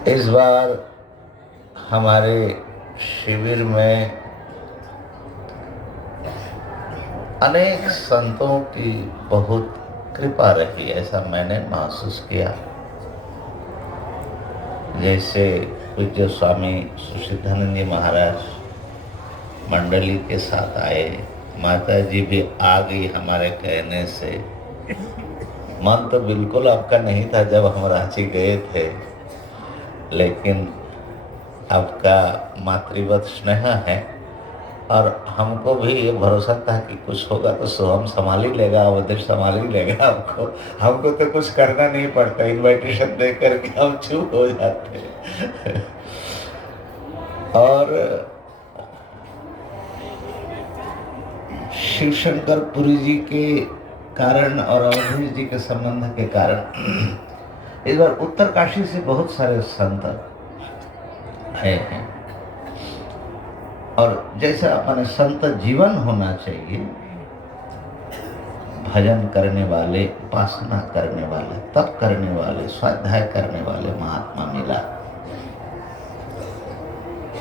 इस बार हमारे शिविर में अनेक संतों की बहुत कृपा रही, ऐसा मैंने महसूस किया। जैसे पूज्य स्वामी सुसिद्धानंद जी महाराज मंडली के साथ आए, माता जी भी आ गई हमारे कहने से। मन तो बिल्कुल आपका नहीं था जब हम रांची गए थे, लेकिन आपका मातृवत स्नेह है और हमको भी ये भरोसा था कि कुछ होगा तो सोहम संभाल ही लेगा, अवधेश संभाल ही लेगा। आपको हमको तो कुछ करना नहीं पड़ता, इनविटेशन दे करके हम चुप हो जाते। और शिव शंकर पुरी जी के कारण और अवधेश जी के संबंध के कारण इस बार उत्तरकाशी से बहुत सारे संत आए हैं। और जैसा अपने संत जीवन होना चाहिए, भजन करने वाले, उपासना करने वाले, तप करने वाले, स्वाध्याय करने वाले महात्मा मिला।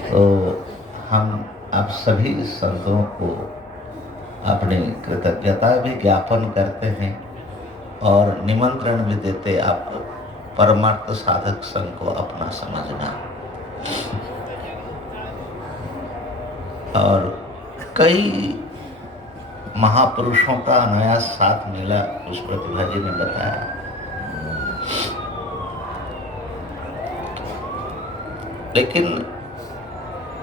तो हम आप सभी संतों को अपनी कृतज्ञता भी ज्ञापन करते हैं और निमंत्रण भी देते आप परमार्थ साधक संघ को अपना समझना। और कई महापुरुषों का अनायास साथ मिला, उस प्रतिभा जी ने बताया। लेकिन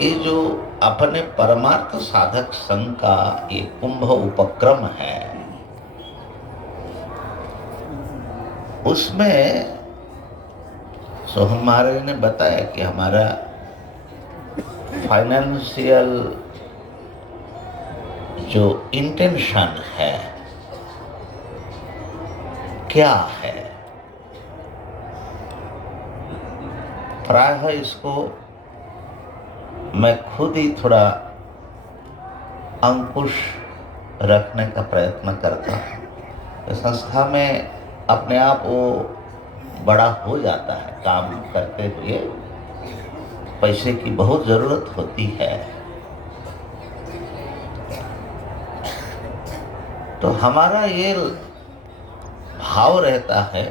ये जो अपने परमार्थ साधक संघ का ये कुंभ उपक्रम है, उसमें सो हमारे ने बताया कि हमारा फाइनेंशियल जो इंटेंशन है क्या है, प्रायः इसको मैं खुद ही थोड़ा अंकुश रखने का प्रयत्न करता हूँ। संस्था में अपने आप वो बड़ा हो जाता है, काम करते हुए पैसे की बहुत जरूरत होती है। तो हमारा ये भाव रहता है,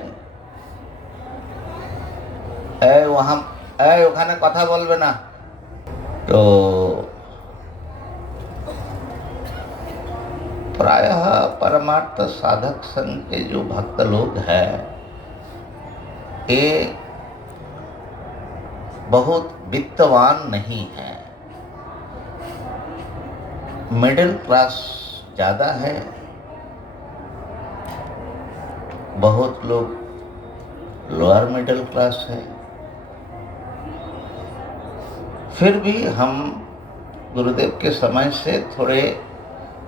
ওখানে কথা বলবে না। तो प्रायः परमार्थ साधक संघ के जो भक्त लोग हैं, ये बहुत वित्तवान नहीं है, मिडिल क्लास ज़्यादा है। बहुत लोग लोअर मिडिल क्लास है। फिर भी हम गुरुदेव के समय से थोड़े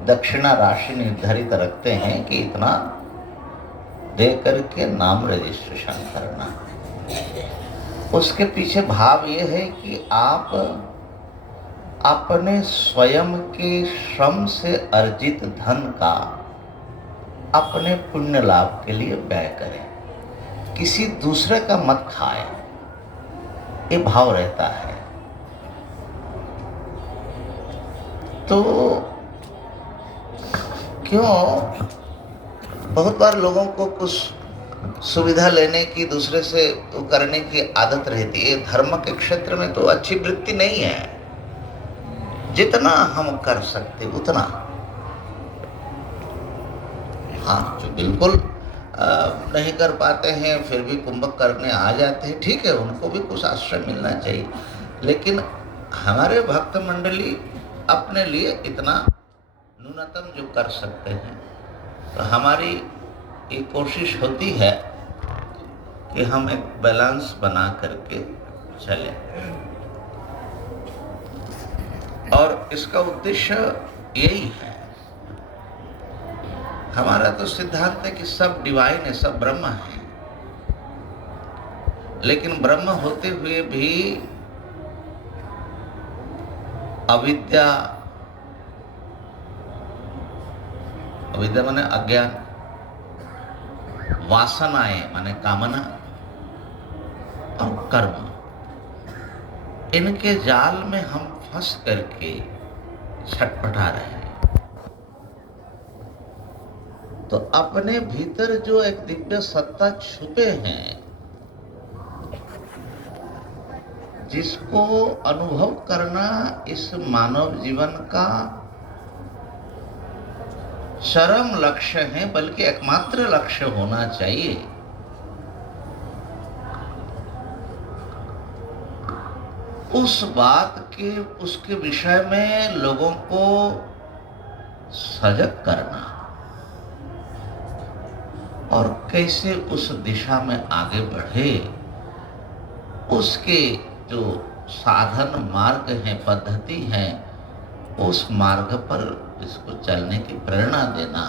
दक्षिणा राशि निर्धारित रखते हैं कि इतना दे करके नाम रजिस्ट्रेशन करना। उसके पीछे भाव ये है कि आप अपने स्वयं के श्रम से अर्जित धन का अपने पुण्य लाभ के लिए व्यय करें, किसी दूसरे का मत खाएं, ये भाव रहता है। तो क्यों बहुत बार लोगों को कुछ सुविधा लेने की, दूसरे से करने की आदत रहती है। धर्म के क्षेत्र में तो अच्छी वृत्ति नहीं है, जितना हम कर सकते उतना। हाँ, जो बिल्कुल नहीं कर पाते हैं फिर भी कुंभ करने आ जाते हैं, ठीक है, उनको भी कुछ आश्रय मिलना चाहिए। लेकिन हमारे भक्त मंडली अपने लिए इतना न्यूनतम जो कर सकते हैं, तो हमारी ये कोशिश होती है कि हम एक बैलेंस बना करके चलें। और इसका उद्देश्य यही है। हमारा तो सिद्धांत है कि सब डिवाइन है, सब ब्रह्म है, लेकिन ब्रह्म होते हुए भी अविद्या, अविद्या माने अज्ञान, वासनाएं माने कामना और कर्म, इनके जाल में हम फंस करके छटपटा रहे हैं। तो अपने भीतर जो एक दिव्य सत्ता छुपे हैं, जिसको अनुभव करना इस मानव जीवन का चरम लक्ष्य है, बल्कि एकमात्र लक्ष्य होना चाहिए, उस बात के उसके विषय में लोगों को सजग करना और कैसे उस दिशा में आगे बढ़े, उसके जो साधन मार्ग हैं, पद्धति हैं, उस मार्ग पर इसको चलने की प्रेरणा देना,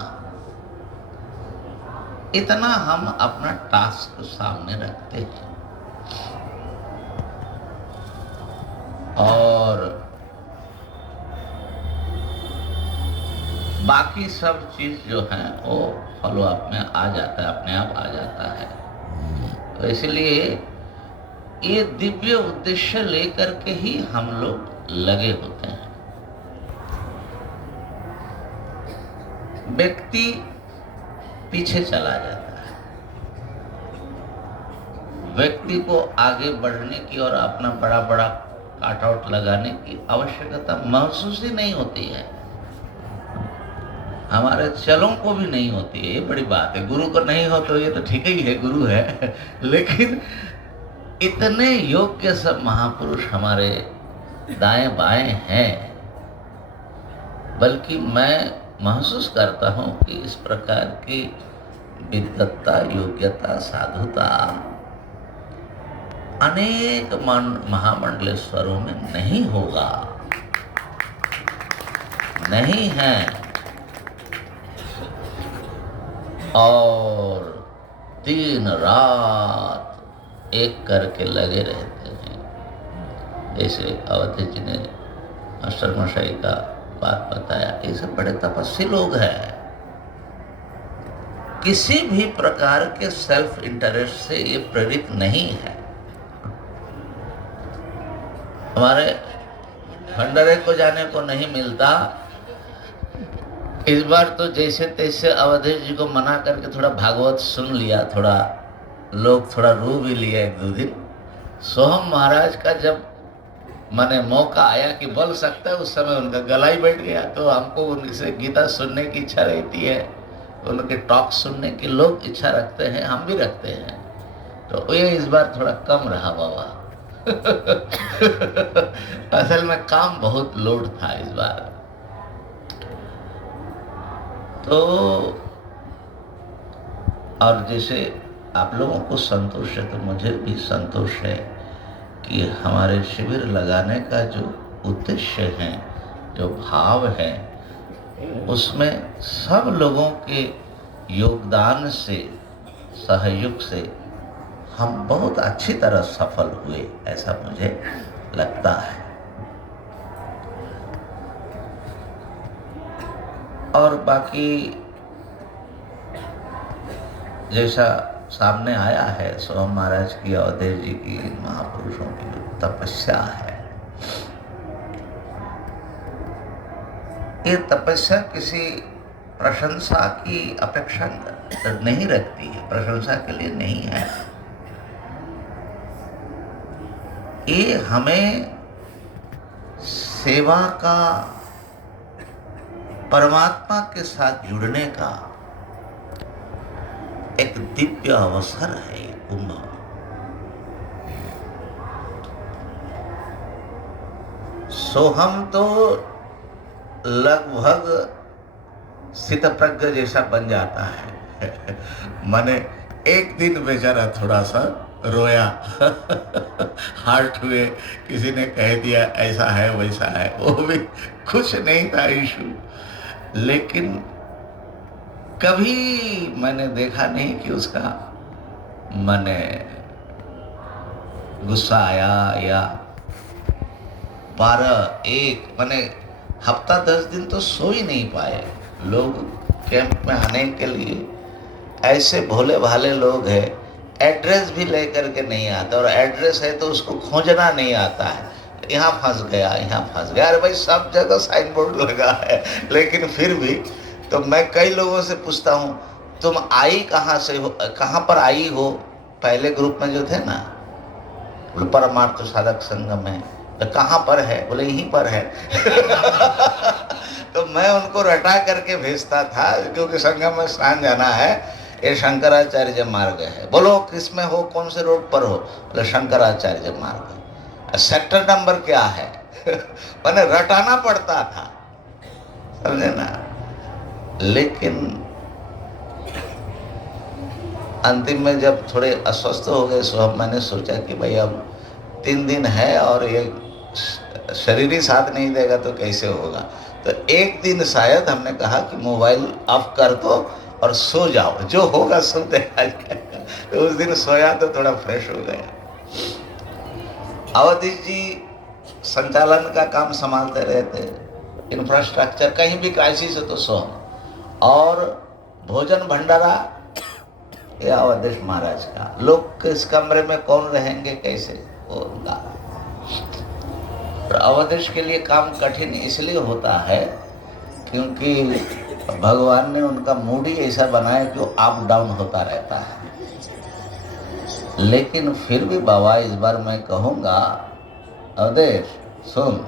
इतना हम अपना टास्क सामने रखते हैं। और बाकी सब चीज जो है वो फॉलो अप में आ जाता है, अपने आप आ जाता है। तो इसलिए ये दिव्य उद्देश्य लेकर के ही हम लोग लगे होते हैं। व्यक्ति पीछे चला जाता है, व्यक्ति को आगे बढ़ने की और अपना बड़ा बड़ा काट आउट लगाने की आवश्यकता महसूस ही नहीं होती है, हमारे चलों को भी नहीं होती है। ये बड़ी बात है। गुरु को नहीं हो तो ये तो ठीक ही है, गुरु है, लेकिन इतने योग्य सब महापुरुष हमारे दाएं बाएं हैं, बल्कि मैं महसूस करता हूं कि इस प्रकार की विद्वत्ता, योग्यता, साधुता अनेक महामंडलेश्वरों में नहीं होगा, नहीं है। और दिन रात एक करके लगे रहते हैं। जैसे अवधि जी ने मास्टर मशाई का बात बताया, ये सब बड़े तपस्वी लोग हैं, किसी भी प्रकार के सेल्फ इंटरेस्ट से ये प्रेरित नहीं है। हमारे भंडारे को जाने को नहीं मिलता। इस बार तो जैसे तैसे अवधेश जी को मना करके थोड़ा भागवत सुन लिया, थोड़ा लोग थोड़ा रो भी लिया एक दो दिन। सोहम महाराज का जब माने मौका आया कि बोल सकता है, उस समय उनका गला ही बैठ गया। तो हमको उनसे गीता सुनने की इच्छा रहती है, उनके टॉक सुनने की लोग इच्छा रखते हैं, हम भी रखते हैं। तो ये इस बार थोड़ा कम रहा बाबा। असल में काम बहुत लोड था इस बार। तो और जैसे आप लोगों को संतोष है तो मुझे भी संतोष है कि हमारे शिविर लगाने का जो उद्देश्य है, जो भाव है, उसमें सब लोगों के योगदान से, सहयोग से हम बहुत अच्छी तरह सफल हुए, ऐसा मुझे लगता है। और बाकी जैसा सामने आया है सोहम महाराज की, अवधेश जी की, महापुरुषों की जो तपस्या है, ये तपस्या किसी प्रशंसा की अपेक्षा नहीं रखती है, प्रशंसा के लिए नहीं है। ये हमें सेवा का, परमात्मा के साथ जुड़ने का एक दिव्य अवसर है। ये कुंभ सोहम तो लगभग स्थितप्रज्ञ जैसा बन जाता है। माने एक दिन बेचारा थोड़ा सा रोया, हार्ट हुए, किसी ने कह दिया ऐसा है वैसा है, वो भी कुछ नहीं था इशू। लेकिन कभी मैंने देखा नहीं कि उसका मैंने गुस्सा आया या 12-1 मैंने हफ्ता 10 दिन तो सो ही नहीं पाए। लोग कैंप में आने के लिए ऐसे भोले भाले लोग हैं, एड्रेस भी लेकर के नहीं आता, और एड्रेस है तो उसको खोजना नहीं आता है। यहाँ फंस गया, यहाँ फंस गया। अरे भाई सब जगह साइन बोर्ड लगा है, लेकिन फिर भी तो मैं कई लोगों से पूछता हूँ तुम आई कहाँ से हो, कहाँ पर आई हो। पहले ग्रुप में जो थे ना, बोले परमार्थ साधक संगम है। तो कहाँ पर है? बोले यहीं पर है। तो मैं उनको रटा करके भेजता था, क्योंकि संगम में स्नान जाना है, ये शंकराचार्य मार्ग है। बोलो किस में हो, कौन से रोड पर हो? बोले शंकराचार्य मार्ग। सेक्टर नंबर क्या है? मैंने रटाना पड़ता था, समझे ना। लेकिन अंतिम में जब थोड़े अस्वस्थ हो गए, सो मैंने सोचा कि भाई अब 3 दिन है और ये शरीर ही साथ नहीं देगा तो कैसे होगा। तो एक दिन शायद हमने कहा कि मोबाइल ऑफ कर दो और सो जाओ, जो होगा सो देखा जाएगा। तो उस दिन सोया तो थोड़ा फ्रेश हो गया। अवधि जी संचालन का काम संभालते रहते, इंफ्रास्ट्रक्चर, कहीं भी क्राइसिस है तो सो। और भोजन भंडारा ये अवधेश महाराज का। लोग किस कमरे में कौन रहेंगे, कैसे, वो उनका। अवधेश के लिए काम कठिन इसलिए होता है क्योंकि भगवान ने उनका मूड ही ऐसा बनाया कि वो अप डाउन होता रहता है। लेकिन फिर भी बाबा, इस बार मैं कहूँगा, अवधेश सुन,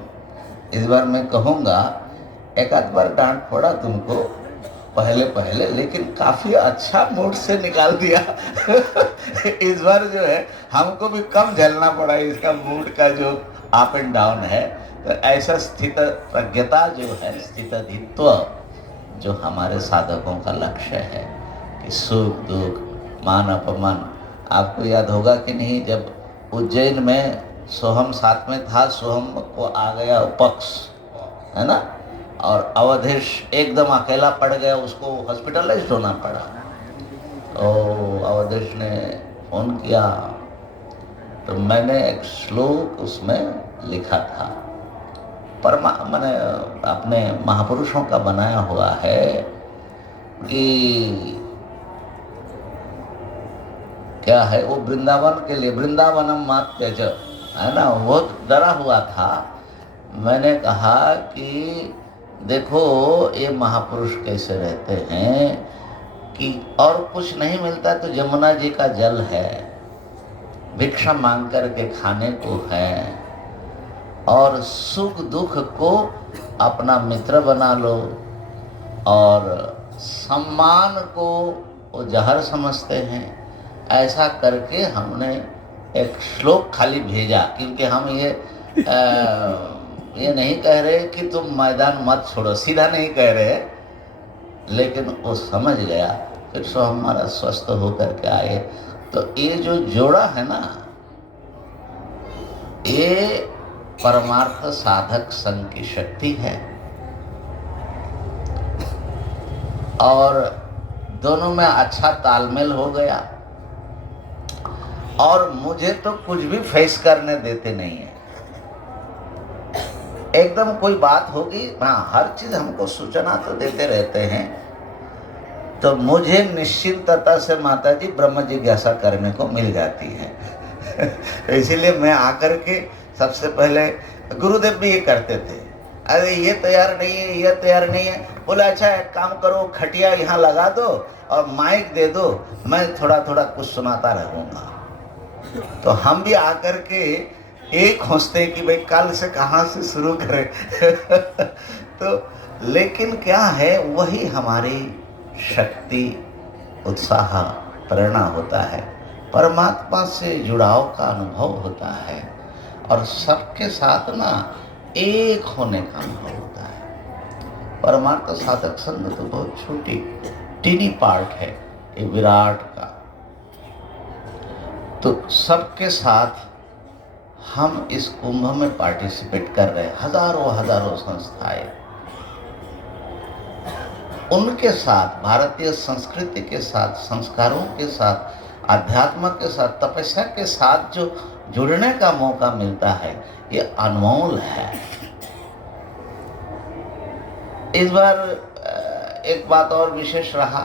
इस बार मैं कहूँगा, एक आध बार डांट पड़ा तुमको पहले, लेकिन काफी अच्छा मूड से निकाल दिया। इस बार जो है हमको भी कम झेलना पड़ा इसका मूड का जो अप एंड डाउन है। तो ऐसा स्थित प्रज्ञता जो है, स्थितधित्व जो हमारे साधकों का लक्ष्य है कि सुख दुख मान अपमान। आपको याद होगा कि नहीं, जब उज्जैन में सोहम साथ में था, सोहम को आ गया पक्ष, है ना, और अवधेश एकदम अकेला पड़ गया, उसको हॉस्पिटलाइज्ड होना पड़ा। तो अवधेश ने फोन किया, तो मैंने एक श्लोक उसमें लिखा था, मैंने अपने महापुरुषों का बनाया हुआ है कि क्या है वो, वृंदावन के लिए, वृंदावनम मात त्यज, है ना, वो डरा हुआ था। मैंने कहा कि देखो ये महापुरुष कैसे रहते हैं कि और कुछ नहीं मिलता तो यमुना जी का जल है, भिक्षा मांग कर के खाने को है, और सुख दुख को अपना मित्र बना लो, और सम्मान को वो जहर समझते हैं। ऐसा करके हमने एक श्लोक खाली भेजा, क्योंकि हम ये नहीं कह रहे कि तुम मैदान मत छोड़ो, सीधा नहीं कह रहे, लेकिन वो समझ गया। फिर सो हमारा स्वस्थ होकर के आए। तो ये जो जोड़ा है ना, ये परमार्थ साधक संघ की शक्ति है। और दोनों में अच्छा तालमेल हो गया, और मुझे तो कुछ भी फेस करने देते नहीं है। एकदम कोई बात होगी, हाँ, हर चीज हमको सूचना तो देते रहते हैं, तो मुझे निश्चिंतता से माता जी ब्रह्म जिज्ञासा करने को मिल जाती है। इसीलिए मैं आकर के सबसे पहले, गुरुदेव भी ये करते थे, अरे ये तैयार नहीं है, ये तैयार नहीं है। बोला अच्छा एक काम करो, खटिया यहाँ लगा दो और माइक दे दो, मैं थोड़ा थोड़ा कुछ सुनाता रहूँगा। तो हम भी आकर के एक खोजते हैं कि भाई कल से कहाँ से शुरू करें। तो लेकिन क्या है, वही हमारी शक्ति, उत्साह, प्रेरणा होता है, परमात्मा से जुड़ाव का अनुभव होता है, और सबके साथ ना एक होने का अनुभव होता है। परमार्थ साधक संघ तो बहुत छोटी टीनी पार्ट है ये विराट का। तो सबके साथ हम इस कुंभ में पार्टिसिपेट कर रहे हैं, हजारों संस्थाएं, उनके साथ, भारतीय संस्कृति के साथ, संस्कारों के साथ, अध्यात्म के साथ, तपस्या के साथ जो जुड़ने का मौका मिलता है, ये अनमोल है। इस बार एक बात और विशेष रहा,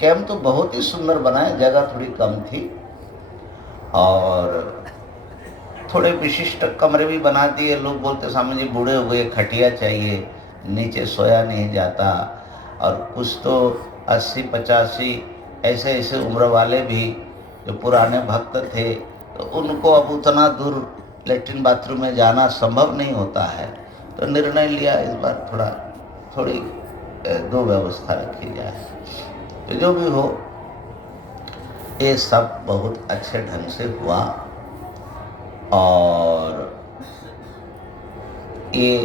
कैंप तो बहुत ही सुंदर बना है, जगह थोड़ी कम थी और थोड़े विशिष्ट कमरे भी बना दिए। लोग बोलते स्वामी जी बूढ़े हो गए, खटिया चाहिए, नीचे सोया नहीं जाता। और कुछ तो 80-85 ऐसे ऐसे उम्र वाले भी जो पुराने भक्त थे, तो उनको अब उतना दूर लेटरिन बाथरूम में जाना संभव नहीं होता है। तो निर्णय लिया इस बार थोड़ी दो व्यवस्था रखी जाए। तो जो भी हो, ये सब बहुत अच्छे ढंग से हुआ। और ये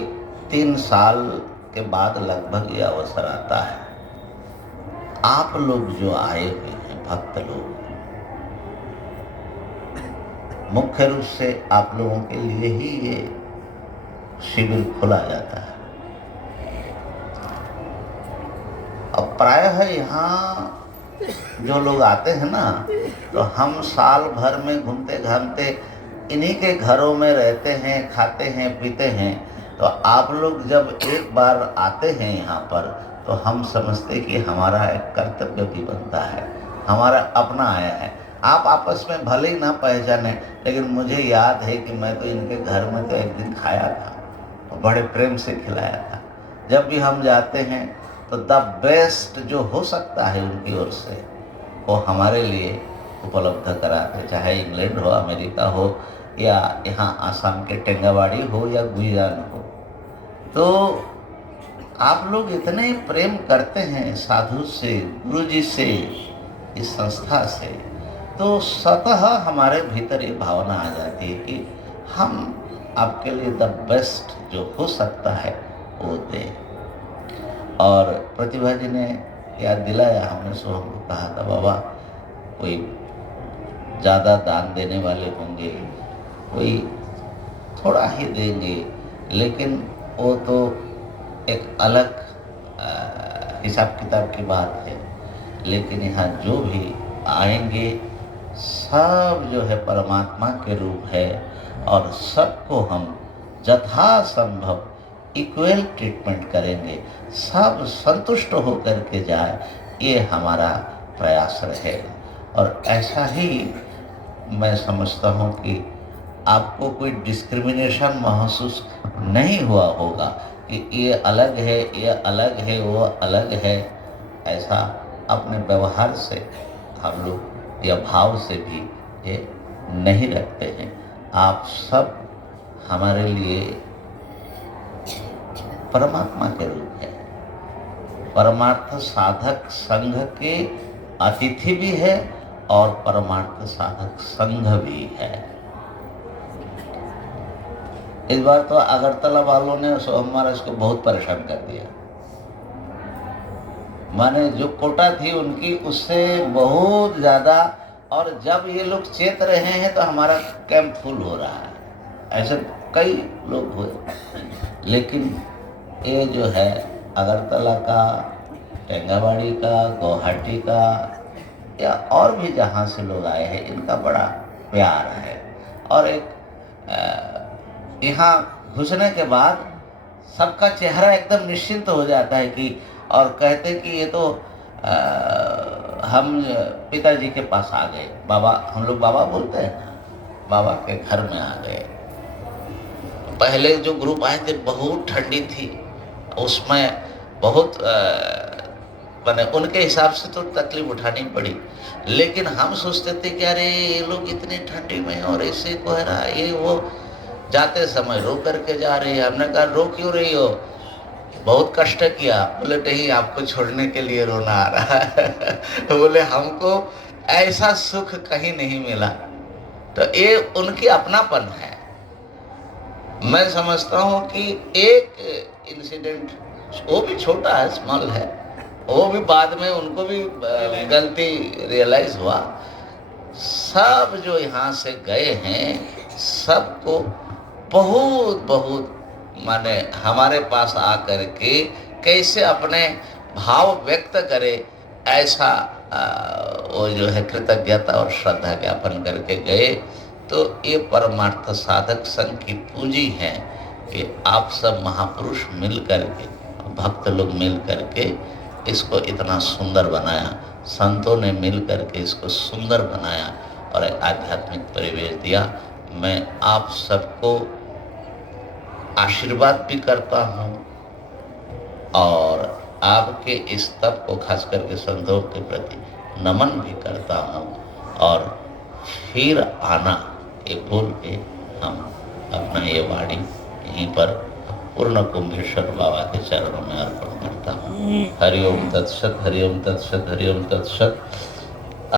3 साल के बाद लगभग ये अवसर आता है। आप लोग जो आए हुए हैं भक्त लोग, मुख्य रूप से आप लोगों के लिए ही ये शिविर खोला जाता है। अब प्रायः यहाँ जो लोग आते हैं ना, तो हम साल भर में घूमते घामते इन्हीं के घरों में रहते हैं, खाते हैं, पीते हैं। तो आप लोग जब एक बार आते हैं यहाँ पर, तो हम समझते कि हमारा एक कर्तव्य भी बनता है, हमारा अपना आया है। आप आपस में भले ही ना पहचाने, लेकिन मुझे याद है कि मैं तो इनके घर में तो एक दिन खाया था, तो बड़े प्रेम से खिलाया था। जब भी हम जाते हैं तो द बेस्ट जो हो सकता है उनकी ओर से, वो हमारे लिए उपलब्ध कराते, चाहे इंग्लैंड हो, अमेरिका हो, या यहाँ आसाम के टेंगावाड़ी हो या गुजरान हो। तो आप लोग इतने प्रेम करते हैं साधु से, गुरु जी से, इस संस्था से, तो स्वतः हमारे भीतर ये भावना आ जाती है कि हम आपके लिए द बेस्ट जो हो सकता है वो दें। और प्रतिभा जी ने याद दिलाया, हमने सो हमको कहा था, बाबा कोई ज़्यादा दान देने वाले होंगे, कोई थोड़ा ही देंगे, लेकिन वो तो एक अलग हिसाब किताब की बात है। लेकिन यहाँ जो भी आएंगे सब जो है परमात्मा के रूप है, और सबको हम यथासंभव इक्वल ट्रीटमेंट करेंगे, सब संतुष्ट होकर के जाए, ये हमारा प्रयास रहेगा। और ऐसा ही मैं समझता हूँ कि आपको कोई डिस्क्रिमिनेशन महसूस नहीं हुआ होगा कि ये अलग है, ये अलग है, वो अलग है। ऐसा अपने व्यवहार से हम लोग या भाव से भी ये नहीं रखते हैं। आप सब हमारे लिए परमात्मा के रूप है, परमार्थ साधक संघ के अतिथि भी है और परमार्थ साधक संघ भी है। इस बार तो अगरतला वालों ने हमारा इसको बहुत परेशान कर दिया। माने जो कोटा थी उनकी उससे बहुत ज़्यादा, और जब ये लोग चेत रहे हैं तो हमारा कैंप फुल हो रहा है। ऐसे कई लोग हुए, लेकिन ये जो है अगरतला का, टेंगावाड़ी का, गुवाहाटी का, या और भी जहाँ से लोग आए हैं, इनका बड़ा प्यार है। और एक यहाँ घुसने के बाद सबका चेहरा एकदम निश्चिंत हो जाता है कि, और कहते कि ये तो हम पिताजी के पास आ गए, बाबा, हम लोग बाबा बोलते हैं ना, बाबा के घर में आ गए। पहले जो ग्रुप आए थे बहुत ठंडी थी, उसमें बहुत मैंने उनके हिसाब से तो तकलीफ उठानी पड़ी, लेकिन हम सोचते थे कि अरे ये लोग इतनी ठंडी में और ऐसे कोहरा, ये वो। जाते समय रो करके जा रही है। हमने कहा रो क्यों रही हो, बहुत कष्ट किया। बोले नहीं, आपको छोड़ने के लिए रोना आ रहा है। तो बोले हमको ऐसा सुख कहीं नहीं मिला। तो ये उनकी अपनापन है। मैं समझता हूँ कि एक इंसिडेंट, वो भी छोटा है, स्मॉल है, वो भी बाद में उनको भी गलती रियलाइज हुआ। सब जो यहाँ से गए हैं सबको बहुत बहुत माने हमारे पास आकर के कैसे अपने भाव व्यक्त करे, ऐसा वो जो है कृतज्ञता और श्रद्धा ज्ञापन करके गए। तो ये परमार्थ साधक संघ की पूंजी है कि आप सब महापुरुष मिल करके, भक्त लोग मिल करके इसको इतना सुंदर बनाया, संतों ने मिल करके इसको सुंदर बनाया और एक आध्यात्मिक परिवेश दिया। मैं आप सबको आशीर्वाद भी करता हूँ और आपके इस तप को खास करके संतों के प्रति नमन भी करता हूँ और फिर आना ये बोल के हम अपना ये वाणी यहीं पर पूर्ण कुंभेश्वर बाबा के चरणों में अर्पण करता हूँ। हरिओम तत्सत, हरिओम तत्सत, हरिओम तत्सत।